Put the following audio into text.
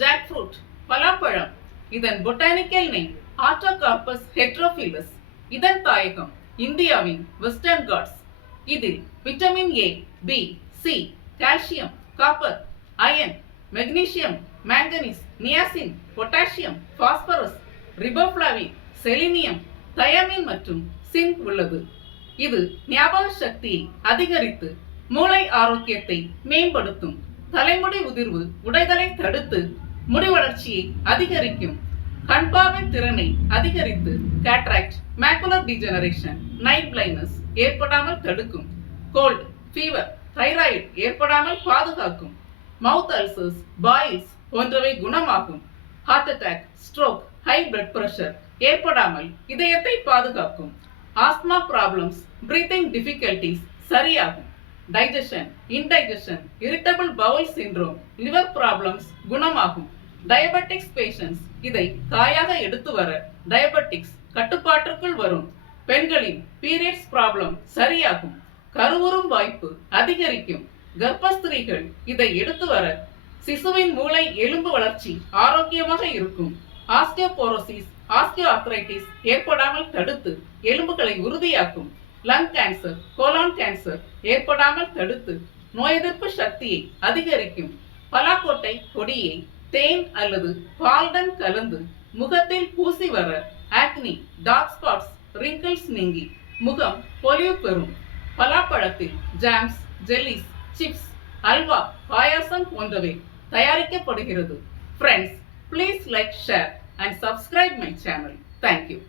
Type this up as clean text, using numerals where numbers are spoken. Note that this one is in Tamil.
ஜாக்ஃப்ரூட் பலாப்பழம். இதன் பொட்டானிக்கல் நேம் ஆர்டோகார்பஸ் ஹெட்ரோஃபிலஸ். இதன் தாயகம் இந்தியாவின் வெஸ்டர்ன் காட்ஸ். இதில் vitamin A, B, C, calcium, copper, iron, magnesium, manganese, niacin, potassium, phosphorus, riboflavin, selenium, thiamine மற்றும் சிங்க் உள்ளது. இது ஞாபக சக்தியை அதிகரித்து மூளை ஆரோக்கியத்தை மேம்படுத்தும். தலைமுடி உதிர்வு உடைதலை தடுத்து முடி வளர்ச்சியை அதிகரிக்கும். கண்பார்வை திறனை அதிகரித்து cataract, macular degeneration, night blindness ஏற்படாமல் தடுக்கும். கோல்ட், ஃபீவர், தைராய்டு ஏற்படாமல் பாதுகாக்கும். மவுத் அல்சர்ஸ், பாயில்ஸ் போன்றவை குணமாகும். Heart attack, stroke, high blood pressure ஏற்படாமல் இதயத்தை பாதுகாக்கும். ஆஸ்மா ப்ராப்ளம்ஸ், பிரீத்திங் டிஃபிகல்டிஸ் சரியாகும். Digestion, indigestion, irritable bowel syndrome, liver problems குணமாகும். டயபெட்டிக்ஸ் பேஷண்ட்ஸ் இதை காயாக எடுத்து வர டயபெட்டிக்ஸ் கட்டுப்பாட்டிற்குள் வரும். பெண்களின் பீரியட்ஸ் ப்ராப்ளம் சரியாகும். கருவுறும் வாய்ப்பு அதிகரிக்கும். கர்ப்பஸ்திரீகள் இதை எடுத்து வர சிசுவின் மூளை எலும்பு வளர்ச்சி ஆரோக்கியமாக இருக்கும். ஆஸ்டியோபோரோசிஸ், ஆஸ்டியோஆர்த்ரைட்டிஸ் ஏற்படாமல் தடுத்து எலும்புகளை உறுதியாக்கும். லங் கேன்சர், கோலான் கேன்சர் ஏற்படாமல் தடுத்து நோய் எதிர்ப்பு சக்தியை அதிகரிக்கும். பலாக்கொட்டை கொடியை தேன் அல்லது பாலுடன் கலந்து முகத்தில் பூசி வர ஆக்னி, டார்க் ஸ்பாட்ஸ், ரிங்கிள்ஸ் நீங்கி முகம் பொலிவு பெறும். பலாப்பழத்தில் ஜாம்ஸ், ஜெல்லிஸ், சிப்ஸ், அல்வா, பாயாசம் போன்றவை தயாரிக்கப்படுகிறது. Friends, please like, share and subscribe my channel. Thank you.